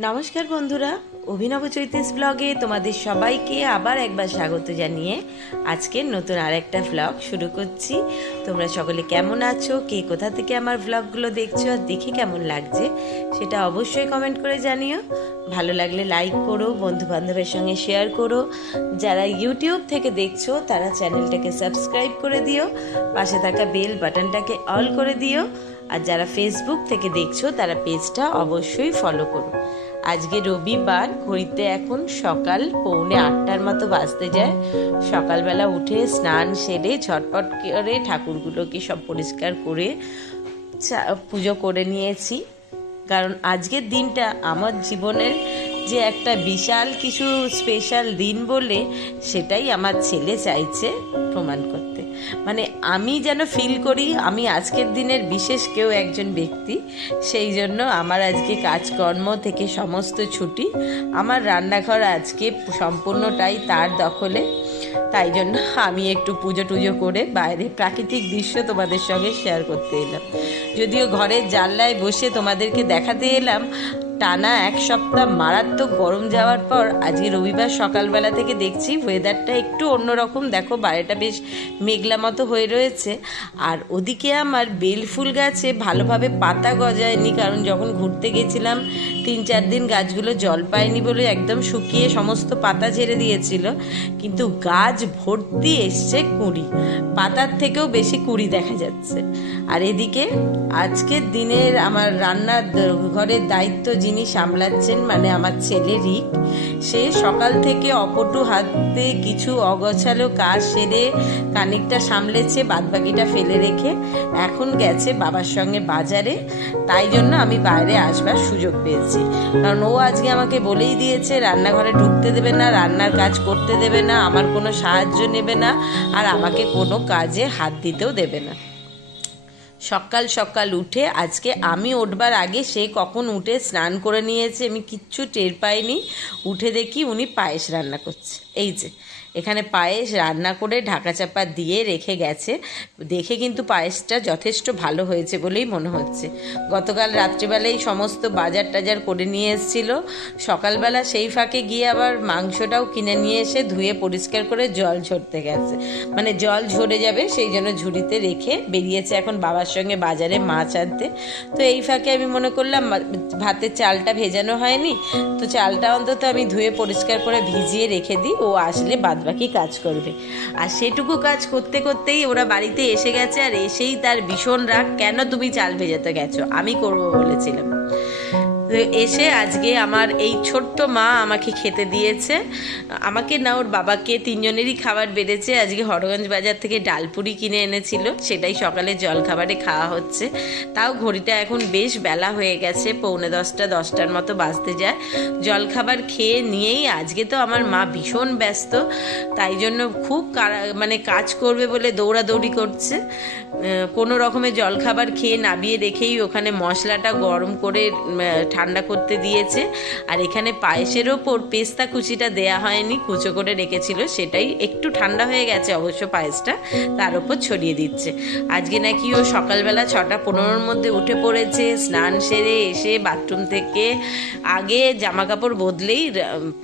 নমস্কার বন্ধুরা, অভিনব চৈতেশ ব্লগে তোমাদের সবাইকে আবার একবার স্বাগত জানিয়ে আজকের নতুন আর একটা ব্লগ শুরু করছি। তোমরা সকলে কেমন আছো? কে কোথা থেকে আমার ব্লগগুলো দেখছ? আর দেখে কেমন লাগছে? সেটা অবশ্যই কমেন্ট করে জানিও। ভালো লাগলে লাইক করো বন্ধু বান্ধবের সঙ্গে শেয়ার করো। যারা ইউটিউব থেকে দেখছ, তারা চ্যানেলটাকে সাবস্ক্রাইব করে দিও। পাশে থাকা বেল বাটনটাকে অল করে দিও। আর যারা ফেসবুক থেকে দেখছ, তারা পেজটা অবশ্যই ফলো করো। আজকে রবিবার ঘড়িতে এখন সকাল পৌনে আটটার মতো বাজতে যায়। সকালবেলা উঠে স্নান সেরে ঝটপট করে ঠাকুরগুলোকে সব পরিষ্কার করে পুজো করে নিয়েছি। কারণ আজকের দিনটা আমার জীবনের যে একটা বিশাল কিছু স্পেশাল দিন বলে সেটাই আমার ছেলে চাইছে প্রমাণ করতে। মানে আমি যেন ফিল করি, আমি আজকের দিনের বিশেষ কেউ একজন ব্যক্তি, সেই জন্য আমার আজকে কাজকর্ম থেকে সমস্ত ছুটি, আমার রান্নাঘর আজকে সম্পূর্ণটাই তার দখলে। তাই জন্য আমি একটু পুজো টুজো করে বাইরে প্রাকৃতিক দৃশ্য তোমাদের সঙ্গে শেয়ার করতে এলাম। যদিও ঘরের জানলায় বসে তোমাদেরকে দেখাতে এলাম টানা এক সপ্তাহ মারাত্মক গরম যাওয়ার পর আজকে রবিবার সকালবেলা থেকে দেখছি ওয়েদারটা একটু অন্যরকম। দেখো বাইরেটা বেশ মেঘলা মতো হয়ে রয়েছে। আর ওদিকে আমার বেলফুল গাছে ভালোভাবে পাতা গজায়নি, কারণ যখন ঘুরতে গেছিলাম, তিন চার দিন গাছগুলো জল পায়নি বলে একদম শুকিয়ে সমস্ত পাতা ঝেড়ে দিয়েছিল। কিন্তু গাছ ভর্তি এসছে কুড়ি। পাতার থেকেও বেশি কুড়ি দেখা যাচ্ছে। আর এদিকে আজকের দিনের আমার রান্নার ঘরের দায়িত্ব যিনি সামলাচ্ছেন মানে আমার ছেলে রিক, সে সকাল থেকে অপটু হাতে কিছু অগোছালো কাজ সেরে কানিকটা সামলেছে, বাদবাকিটা ফেলে রেখে। এখন গেছে বাবার সঙ্গে বাজারে, তাই জন্য আমি বাইরে আসবার সুযোগ পেয়েছি। কারণ ও আজকে আমাকে বলেই দিয়েছে, রান্নাঘরে ঢুকতে দেবে না, রান্নার কাজ করতে দেবে না, আমার কোনো সাহায্য নেবে না, আর আমাকে কোনো কাজে হাত দিতেও দেবে না। সকাল সকাল উঠে, আজকে আমি উঠবার আগে সে কখন উঠে স্নান করে নিয়েছে আমি কিচ্ছু টের পাইনি। উঠে দেখি উনি পায়েস রান্না করছে। এই যে, এখানে পায়েস রান্না করে ঢাকা চাপা দিয়ে রেখে গেছে। দেখে কিন্তু পায়েসটা যথেষ্ট ভালো হয়েছে বলেই মনে হচ্ছে। গতকাল রাত্রিবেলায় সমস্ত বাজার টাজার করে নিয়ে এসেছিল। সকালবেলা সেই ফাঁকে গিয়ে আবার মাংসটাও কিনে নিয়ে এসে ধুয়ে পরিষ্কার করে জল ঝরতে গেছে। মানে জল ঝরে যাবে সেই জন্য ঝুড়িতে রেখে বেরিয়েছে। এখন বাবার সঙ্গে বাজারে মাছ আনতে। তো এই ফাঁকে আমি মনে করলাম ভাতের চালটা ভেজানো হয়নি। তো চালটা অন্তত আমি ধুয়ে পরিষ্কার করে ভিজিয়ে রেখে দিই, ও আসলে বাদবাকি কাজ করবে। আর সেটুকু কাজ করতে করতেই ওরা বাড়িতে এসে গেছে আর এসেই তার ভীষণ রাগ, কেন তুমি চাল ভেজাতে গেছো? আমি করব বলেছিলাম। এসে আজকে আমার এই ছোট্ট মা আমাকে খেতে দিয়েছে। আমাকে না, ওর বাবাকে তিনজনেরই খাবার বেড়েছে আজকে হরগঞ্জ বাজার থেকে ডালপুরি কিনে এনেছিল। সেটাই সকালে জল খাবারে খাওয়া হচ্ছে। তাও ঘড়িটা এখন বেশ বেলা হয়ে গেছে। পৌনে দশটা, দশটার মতো বাজতে যায়। জল খাবার খেয়ে নিয়েই আজকে তো আমার মা ভীষণ ব্যস্ত। তাই জন্য খুব মানে কাজ করবে বলে দৌড়াদৌড়ি করছে। কোনো রকমের জলখাবার খেয়ে নাবিয়ে রেখেই ওখানে মশলাটা গরম করে ঠান্ডা করতে দিয়েছে। আর এখানে পায়েসের ওপর পেস্তা কুচিটা দেয়া হয়নি, কুচো করে রেখেছিল, সেটাই একটু ঠান্ডা হয়ে গেছে অবশ্য পায়েসটা, তার ওপর ছড়িয়ে দিচ্ছে। আজকে নাকি ও সকালবেলা ছটা পনেরোর মধ্যে উঠে পড়েছে, স্নান সেরে এসে বাথরুম থেকে আগে জামা কাপড় বদলেই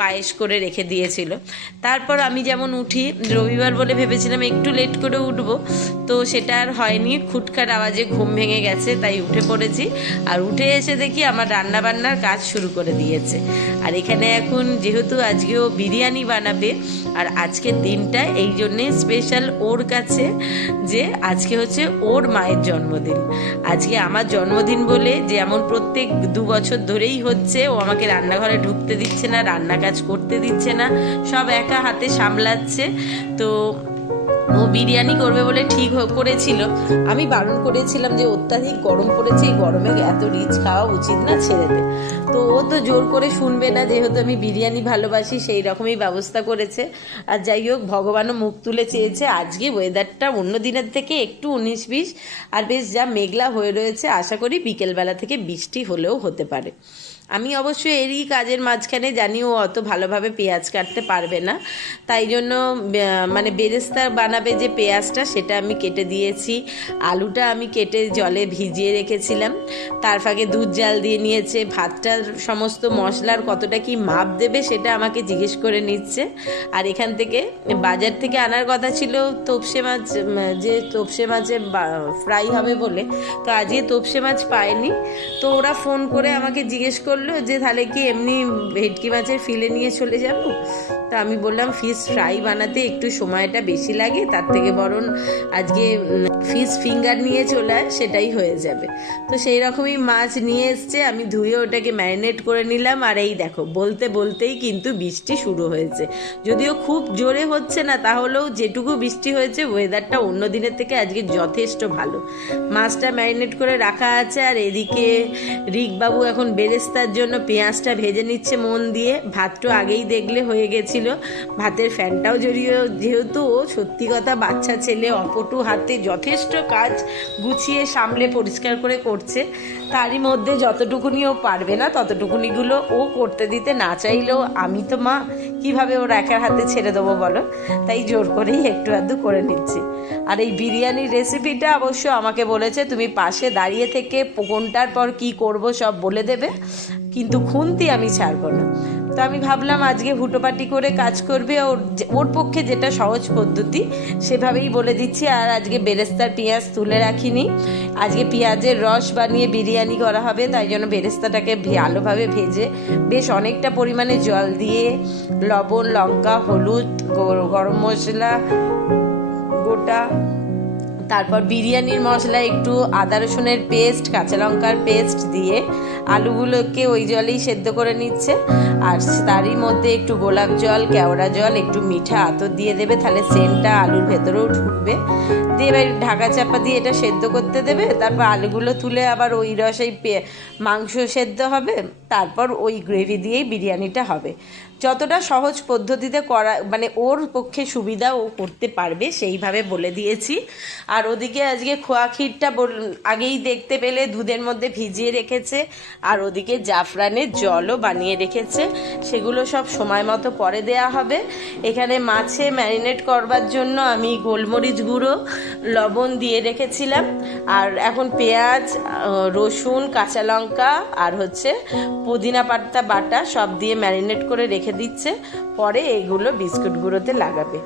পায়েস করে রেখে দিয়েছিল। তারপর আমি যেমন উঠি, রবিবার বলে ভেবেছিলাম একটু লেট করে উঠব, তো সেটা আর হয়নি, খুটখাট আওয়াজে ঘুম ভেঙে গেছে, তাই উঠে পড়েছি। আর উঠে এসে দেখি আমার রান্না বান্নার কাজ শুরু করে দিয়েছে। আর এখানে এখন যেহেতু আজকেও বিরিয়ানি বানাবে, আর আজকের দিনটা এই জন্যে স্পেশাল ওর কাছে যে আজকে হচ্ছে ওর মায়ের জন্মদিন। আজকে আমার জন্মদিন বলে যেমন প্রত্যেক দু বছর ধরেই হচ্ছে, ও আমাকে রান্নাঘরে ঢুকতে দিচ্ছে না রান্না কাজ করতে দিচ্ছে না, সব একা হাতে সামলাচ্ছে। তো ও বিরিয়ানি করবে বলে ঠিক করেছিল। আমি বারণ করেছিলাম যে অত্যাধিক গরম পড়েছে, এই গরমে এত রিচ খাওয়া উচিত না ছেড়ে দে। তো ও তো জোর করে শুনবে না, যেহেতু আমি বিরিয়ানি ভালোবাসি, সেই রকমই ব্যবস্থা করেছে। আর যাই হোক, ভগবানও মুখ তুলে চেয়েছে, আজকে ওয়েদারটা অন্য দিনের থেকে একটু উনিশ বিশ আর বেশ যা মেঘলা হয়ে রয়েছে, আশা করি বিকেলবেলা থেকে বৃষ্টি হলেও হতে পারে। আমি অবশ্য এরই কাজের মাঝখানে জানি ও অত ভালোভাবে পেঁয়াজ কাটতে পারবে না, তাই জন্য মানে বেরেস্তা বানাবে যে পেঁয়াজটা, সেটা আমি কেটে দিয়েছি। আলুটা আমি কেটে জলে ভিজিয়ে রেখেছিলাম। তার ফাঁকে দুধ জাল দিয়ে নিয়েছে ভাতটার সমস্ত মশলার কতটা কি মাপ দেবে সেটা আমাকে জিজ্ঞেস করে নিচ্ছে। আর এখান থেকে বাজার থেকে আনার কথা ছিল তোপসে মাছ যে তোপসে মাছের ফ্রাই হবে বলে, তো আজকে তোপসে মাছ পায়নি তো ওরা ফোন করে আমাকে জিজ্ঞেস করল যে, তাহলে কি এমনি ভেটকি মাছের ফিলে নিয়ে চলে যাব? তা আমি বললাম ফিশ ফ্রাই বানাতে একটু সময়টা বেশি লাগে, তার থেকে বরং আজকে ফিশ ফিঙ্গার নিয়ে চলে আয়, সেটাই হয়ে যাবে। তো সেই রকমই মাছ নিয়ে এসছে, আমি ধুয়ে ওটাকে ম্যারিনেট করে নিলাম, আর এই দেখো, বলতে বলতেই কিন্তু বৃষ্টি শুরু হয়েছে। যদিও খুব জোরে হচ্ছে না, তাহলেও যেটুকু বৃষ্টি হয়েছে ওয়েদারটা অন্য দিনের থেকে আজকে যথেষ্ট ভালো। মাছটা ম্যারিনেট করে রাখা আছে, আর এদিকে রিকবাবু এখন বেরেস্তার জন্য পেঁয়াজটা ভেজে নিচ্ছে মন দিয়ে। ভাতটা আগেই দেখলে হয়ে গেছিল। ভাতের ফ্যানটাও জড়িয়ে, যেহেতু ও সত্যি কথা বাচ্চা ছেলে, অপটু হাতে যথেষ্ট কাজ গুছিয়ে সামলে পরিষ্কার করে করছে। তারই মধ্যে যতটুকুনি ও পারবে না, ততটুকুনিগুলো ও করতে দিতে না চাইলেও আমি তো মা, কীভাবে ওর একার হাতে ছেড়ে দেবো বলো? তাই জোর করেই একটু আধটু করে নিচ্ছি। আর এই বিরিয়ানির রেসিপিটা অবশ্য আমাকে বলেছে, তুমি পাশে দাঁড়িয়ে থেকে কোনটার পর কি করব সব বলে দেবে, কিন্তু খুন্তি আমি ছাড়বো না। তো আমি ভাবলাম আজকে হুটোপাটি করে কাজ করবে, ওর ওর পক্ষে যেটা সহজ পদ্ধতি সেভাবেই বলে দিচ্ছি। আর আজকে বেরেস্তার পেঁয়াজ তুলে রাখিনি। আজকে পেঁয়াজের রস বানিয়ে বিরিয়ানি করা হবে, তাই জন্য বেরেস্তাটাকে ভালোভাবে ভেজে বেশ অনেকটা পরিমাণে জল দিয়ে লবণ, লঙ্কা, হলুদ গরম মশলা গোটা, তারপর বিরিয়ানির মশলা একটু আদা রসুনের পেস্ট কাঁচা লঙ্কার পেস্ট দিয়ে আলুগুলোকে ওই জলেই সেদ্ধ করে নিচ্ছে। আর তারই মধ্যে একটু গোলাপ জল, কেওড়া জল, একটু মিঠা আতর দিয়ে দেবে। তাহলে সেন্টটা আলুর ভেতরেও ঢুকবে। দিয়ে এবার ঢাকা চাপা দিয়ে এটা সেদ্ধ করতে দেবে। তারপর আলুগুলো তুলে আবার ওই রসেই মাংস সেদ্ধ হবে। তারপর ওই গ্রেভি দিয়েই বিরিয়ানিটা হবে। যতটা সহজ পদ্ধতিতে করা মানে ওর পক্ষে সুবিধা ও করতে পারবে, সেইভাবে বলে দিয়েছি। আর ওদিকে আজকে খোয়া ক্ষীরটা আগেই দেখতে পেলে দুধের মধ্যে ভিজিয়ে রেখেছে, আর ওদিকে জাফরানের জলও বানিয়ে রেখেছে। সেগুলো সব সময় মতো পরে দেয়া হবে। এখানে মাছে ম্যারিনেট করবার জন্য আমি গোলমরিচ গুঁড়ো, লবণ দিয়ে রেখেছিলাম। আর এখন পেঁয়াজ রসুন, কাঁচা লঙ্কা, আর হচ্ছে পুদিনা পাতা, বাটা সব দিয়ে ম্যারিনেট করে রেখে দিচ্ছে। পরে এগুলো বিস্কুট গুঁড়োতে লাগাবে।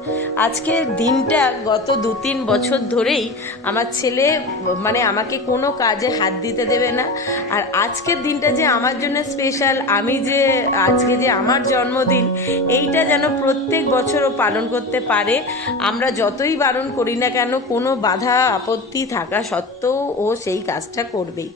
আজকে দিনটা গত দু তিন বছর ধরেই আমার ছেলে মানে আমাকে কোনো কাজে হাত দিতে দেবে না। আর আজকের দিনটা যে আমার জন্য স্পেশাল, আমি যে আজকে যে আমার জন্মদিন, এইটা যেন প্রত্যেক বছর ও পালন করতে পারে, আমরা যতই বারণ করি না কেন, কোনো বাধা আপত্তি থাকা সত্ত্বেও ও সেই কাজটা করবেই।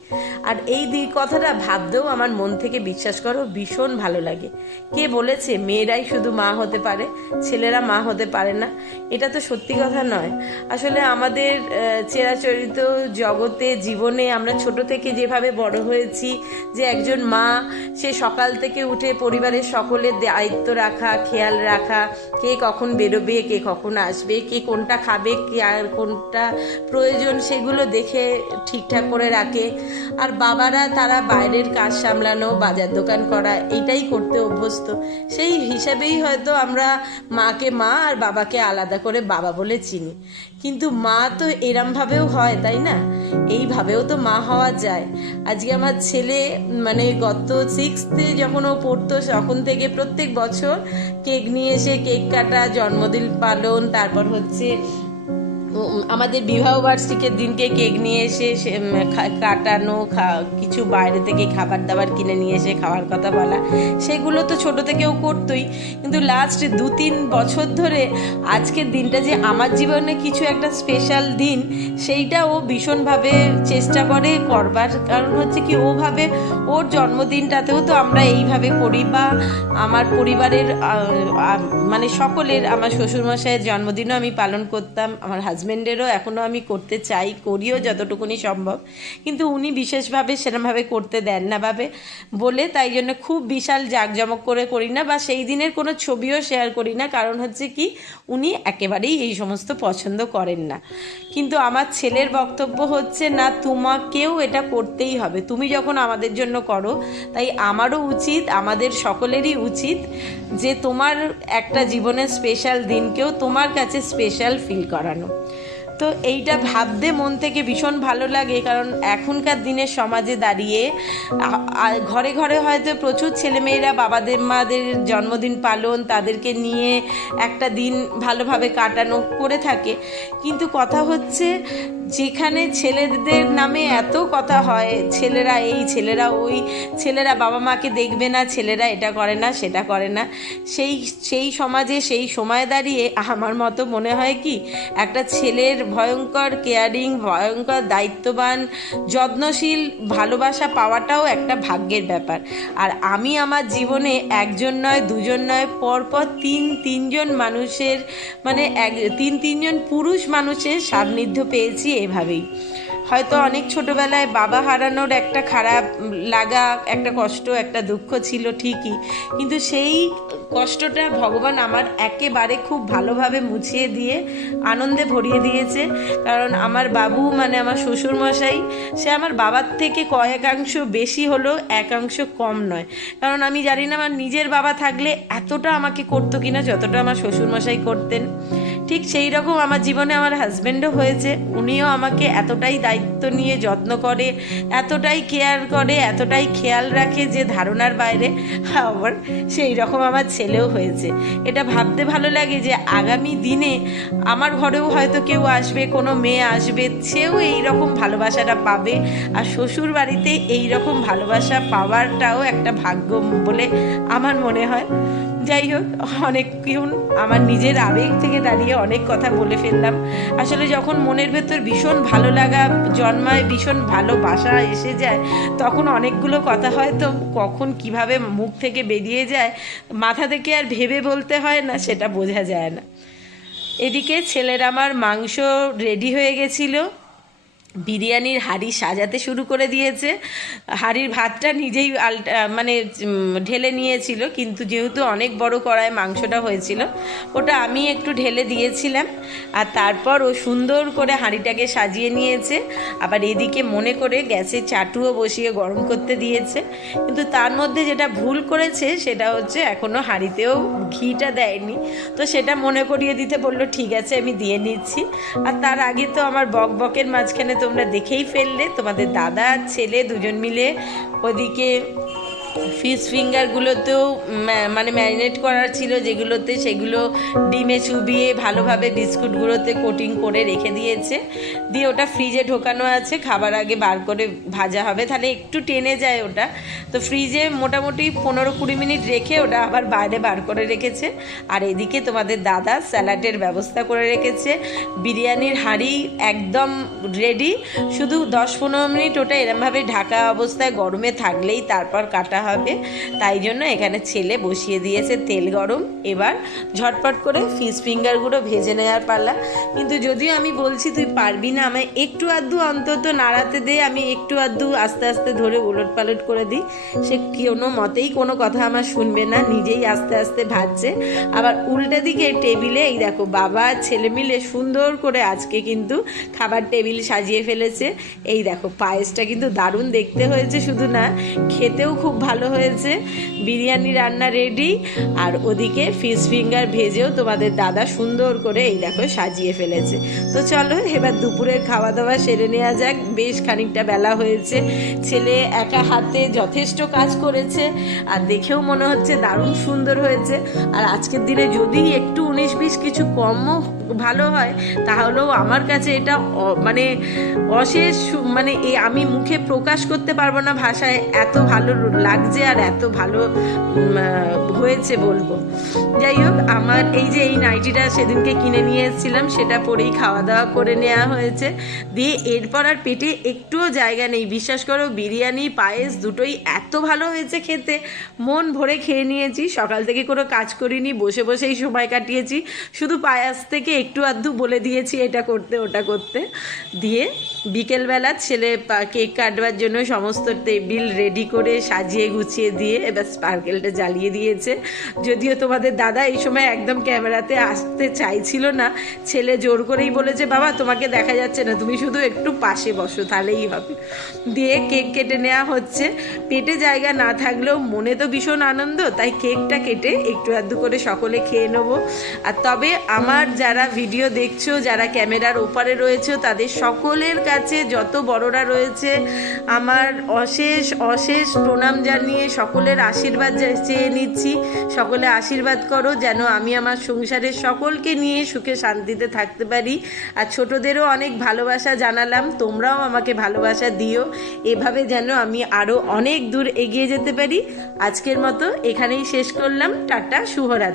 আর এই কথাটা ভাবতেও আমার মন থেকে বিশ্বাস করো, ভীষণ ভালো লাগে। কে বলেছে, মেয়েরাই শুধু মা হতে পারে, ছেলেরা মা হতে পারে না? এটা তো সত্যি কথা নয়। আসলে আমাদের চেরাচরিত জগতে, জীবনে আমরা ছোট থেকে যেভাবে বড় হয়েছি, যে একজন মা, সে সকাল থেকে উঠে পরিবারের সকলের দায়িত্ব রাখা, খেয়াল রাখা, কে কখন বেরোবে, কে কখন আসবে, কে কোনটা খাবে, কে আর কোনটা প্রয়োজন, সেগুলো দেখে ঠিকঠাক করে রাখে। আর বাবারা, তারা বাইরের কাজ সামলানো বাজার দোকান করা, এটাই করতে অভ্যস্ত। সেই হিসাবেই হয়তো আমরা মাকে মা আর বাবাকে আলাদা করে বাবা বলে চিনি। কিন্তু মা তো এরমভাবেও হয়, তাই না? এইভাবেও তো মা হওয়া যায়। আজকে আমার ছেলে মানে গত সিক্সথে যখন ও পড়তো, তখন থেকে প্রত্যেক বছর কেক নিয়ে এসে কেক কাটা, জন্মদিন পালন, তারপর হচ্ছে আমাদের বিবাহ বার্ষিকের দিনকে কেক নিয়ে এসে কাটানো কিছু বাইরে থেকে খাবার দাবার কিনে নিয়ে এসে খাওয়ার কথা বলা, সেগুলো তো ছোট থেকেও করতোই। কিন্তু লাস্ট দু তিন বছর ধরে আজকের দিনটা যে আমার জীবনে কিছু একটা স্পেশাল দিন, সেইটা ও ভীষণভাবে চেষ্টা করে করবার কারণ হচ্ছে কি ওভাবে ওর জন্মদিনটাতেও তো আমরা এইভাবে করি বা আমার পরিবারের মানে সকলের, আমার শ্বশুরমশাইয়ের জন্মদিনও আমি পালন করতাম, আমার হাজব্যান্ড হাজব্যান্ডেরও এখনও আমি করতে চাই করিও যতটুকুনি সম্ভব। কিন্তু উনি বিশেষভাবে সেরমভাবে করতে দেন না ভাবে। বলে তাই জন্য খুব বিশাল জাঁকজমক করে করি না বা সেই দিনের কোনো ছবিও শেয়ার করি না। কারণ হচ্ছে কি উনি একেবারেই এই সমস্ত পছন্দ করেন না। কিন্তু আমার ছেলের বক্তব্য হচ্ছে না তোমাকেও এটা করতেই হবে। তুমি যখন আমাদের জন্য করো তাই আমারও উচিত আমাদের সকলেরই উচিত যে তোমার একটা জীবনের স্পেশাল দিনকেও তোমার কাছে স্পেশাল ফিল করানো। তো এইটা ভাবতে মন থেকে ভীষণ ভালো লাগে, কারণ এখনকার দিনের সমাজে দাঁড়িয়ে ঘরে ঘরে হয়তো প্রচুর ছেলেমেয়েরা বাবাদের মাদের জন্মদিন পালন, তাদেরকে নিয়ে একটা দিন ভালোভাবে কাটানো করে থাকে। কিন্তু কথা হচ্ছে, যেখানে ছেলেদের নামে এত কথা হয়, ছেলেরা এই, ছেলেরা ওই, ছেলেরা বাবা মাকে দেখবে না, ছেলেরা এটা করে না, সেটা করে না। সেই সেই সমাজে, সেই সময় দাঁড়িয়ে আমার মতো মনে হয় কি, একটা ছেলের ভয়ঙ্কর কেয়ারিং ভয়ঙ্কর দায়িত্ববান, যত্নশীল, ভালোবাসা পাওয়াটাও একটা ভাগ্যের ব্যাপার। আর আমি আমার জীবনে একজন নয়, দুজন নয়, পরপর তিন, তিনজন মানুষের মানে এক, তিন, তিনজন পুরুষ মানুষের সান্নিধ্য পেয়েছি এভাবেই। হয়তো অনেক ছোটবেলায় বাবা হারানোর একটা খারাপ লাগা, একটা কষ্ট, একটা দুঃখ ছিল ঠিকই। কিন্তু সেই কষ্টটা ভগবান আমার একেবারে খুব ভালোভাবে মুছিয়ে দিয়ে, আনন্দে ভরিয়ে দিয়েছে। কারণ আমার বাবু মানে আমার শ্বশুর মশাই সে আমার বাবার থেকে কয়েকাংশ বেশি হলেও একাংশ কম নয়। কারণ আমি জানি না আমার নিজের বাবা থাকলে এতটা আমাকে করতো কিনা, যতটা আমার শ্বশুর মশাই করতেন। ঠিক সেই রকম আমার জীবনে আমার হাজব্যান্ডও হয়েছে। উনিও আমাকে এতটাই দায়িত্ব নিয়ে যত্ন করে, এতটাই কেয়ার করে, এতটাই খেয়াল রাখে যে ধারণার বাইরে আবার সেই রকম আমার ছেলেও হয়েছে। এটা ভাবতে ভালো লাগে যে আগামী দিনে আমার ঘরেও হয়তো কেউ আসবে, কোনো মেয়ে আসবে, সেও এই রকম ভালোবাসাটা পাবে। আর শ্বশুর বাড়িতে এই রকম ভালোবাসা পাওয়ারটাও একটা ভাগ্য বলে আমার মনে হয়। যাই হোক অনেকক্ষণ আমার নিজের আবেগ থেকে দাঁড়িয়ে অনেক কথা বলে ফেললাম। আসলে যখন মনের ভেতর ভীষণ ভালো লাগা জন্মায়, ভীষণ ভালোবাসা এসে যায়, তখন অনেকগুলো কথা হয়তো কখন কীভাবে মুখ থেকে বেরিয়ে যায়, মাথা থেকে আর ভেবে বলতে হয় না, সেটা বোঝা যায় না। এদিকে ছেলের আমার মাংস রেডি হয়ে গেছিল। বিরিয়ানির হাঁড়ি সাজাতে শুরু করে দিয়েছে। হাঁড়ির ভাতটা নিজেই আলটা মানে ঢেলে নিয়েছিল, কিন্তু যেহেতু অনেক বড় কড়ায় মাংসটা হয়েছিল, ওটা আমি একটু ঢেলে দিয়েছিলাম। আর তারপর ও সুন্দর করে হাঁড়িটাকে সাজিয়ে নিয়েছে। আবার এদিকে মনে করে গ্যাসে চাটুও বসিয়ে গরম করতে দিয়েছে। কিন্তু তার মধ্যে যেটা ভুল করেছে, সেটা হচ্ছে এখনও হাঁড়িতেও ঘিটা দেয়নি। তো সেটা মনে করিয়ে দিতে বলল, ঠিক আছে, আমি দিয়ে নিচ্ছি। আর তার আগে তো আমার বক বকের মাঝখানে তোমরা দেখেই ফেললে। তোমাদের দাদা ছেলে দুজন মিলে ওদিকে ফিশ ফিঙ্গারগুলোতেও মানে ম্যারিনেট করার ছিল, যেগুলোতে সেগুলো ডিমে চুবিয়ে ভালোভাবে বিস্কুটগুলোতে কোটিং করে রেখে দিয়েছে। দিয়ে ওটা ফ্রিজে ঢোকানো আছে, খাবার আগে বার করে ভাজা হবে, তাহলে একটু টেনে যায় ওটা। তো ফ্রিজে মোটামুটি পনেরো কুড়ি মিনিট রেখে ওটা আবার বাইরে বার করে রেখেছে। আর এদিকে তোমাদের দাদা স্যালাডের ব্যবস্থা করে রেখেছে। বিরিয়ানির হাঁড়ি একদম রেডি শুধু দশ পনেরো মিনিট ওটা এরমভাবে ঢাকা অবস্থায় গরমে থাকলেই তারপর কাটা হবে। তাই জন্য এখানে ছেলে বসিয়ে দিয়েছে তেল গরম। এবার ঝটপট করে ফিশ ফিঙ্গারগুলো ভেজে নেওয়ার পালা। কিন্তু যদিও আমি বলছি তুই পারবি না আমায়, একটু আধটু অন্তত নাড়াতে দে, আমি একটু আধটু আস্তে আস্তে ধরে উলট পালট করে দিই। সে কোনো মতেই কোনো কথা আমার শুনবে না, নিজেই আস্তে আস্তে ভাজছে। আবার উল্টো দিকে টেবিলে, এই দেখো বাবা ছেলে মিলে সুন্দর করে আজকে কিন্তু খাবার টেবিল সাজিয়ে ফেলেছে। এই দেখো পায়েসটা কিন্তু দারুণ দেখতে হয়েছে শুধু না, খেতেও খুব ভালো হয়েছে। বিরিয়ানি রান্না রেডি আর ওদিকে ফিশ ফিঙ্গার ভেজেও তোমাদের দাদা সুন্দর করে এই দেখো সাজিয়ে ফেলেছে। তো চলো, এবার দুপুরের খাওয়া দাওয়া সেরে নেওয়া যাক। বেশ খানিকটা বেলা হয়েছে। ছেলে একা হাতে যথেষ্ট কাজ করেছে। আর দেখেও মনে হচ্ছে দারুণ সুন্দর হয়েছে। আর আজকের দিনে যদি একটু উনিশ বিশ কিছু কমও ভালো হয়, তাহলেও আমার কাছে এটা মানে অশেষ মানে এ, আমি মুখে প্রকাশ করতে পারব না ভাষায় এত ভালো লাগছে আর এত ভালো হয়েছে বলব। যাই হোক, আমার এই যে এই নাইটিটা সেদিনকে কিনে নিয়ে এসেছিলাম, সেটা পরেই খাওয়া দাওয়া করে নেওয়া হয়েছে। দিয়ে এরপর আর পেটে একটুও জায়গা নেই, বিশ্বাস করো বিরিয়ানি, পায়েস দুটোই এত ভালো হয়েছে খেতে। মন ভরে খেয়ে নিয়েছি, সকাল থেকে কোনো কাজ করিনি, বসে বসেই সময় কাটিয়েছি। শুধু পায়াস থেকে একটু আধটু বলে দিয়েছি এটা করতে, ওটা করতে। দিয়ে বিকেলবেলা ছেলে কেক কাটবার জন্য সমস্ত টেবিল রেডি করে সাজিয়ে গুছিয়ে দিয়ে এবার স্পার্কেলটা জ্বালিয়ে দিয়েছে। যদিও তোমাদের দাদা এই সময় একদম ক্যামেরাতে আসতে চাইছিল না, ছেলে জোর করেই বলেছে, বাবা, তোমাকে দেখা যাচ্ছে না, তুমি শুধু একটু পাশে বসো, তাহলেই হবে। দিয়ে কেক কেটে নেওয়া হচ্ছে। পেটে জায়গা না থাকলেও মনে তো ভীষণ আনন্দ, তাই কেকটা কেটে একটু আধটু করে সকলে খেয়ে নেব। আর তবে আমার যারা ভিডিও দেখছ, যারা ক্যামেরার ওপারে রয়েছে, তাদের সকলের কাছে যত বড়রা রয়েছে, আমার অশেষ অশেষ প্রণাম জানিয়ে সকলের আশীর্বাদ চেয়ে নিচ্ছি। সকলে আশীর্বাদ করো, যেন আমি আমার সংসারের সকলকে নিয়ে সুখে শান্তিতে থাকতে পারি। আর ছোটদেরও অনেক ভালোবাসা জানালাম, তোমরাও আমাকে ভালোবাসা দিও। এভাবে যেন আমি আরও অনেক দূর এগিয়ে যেতে পারি। আজকের মতো এখানেই শেষ করলাম। টাটা, শুভরাত্রি।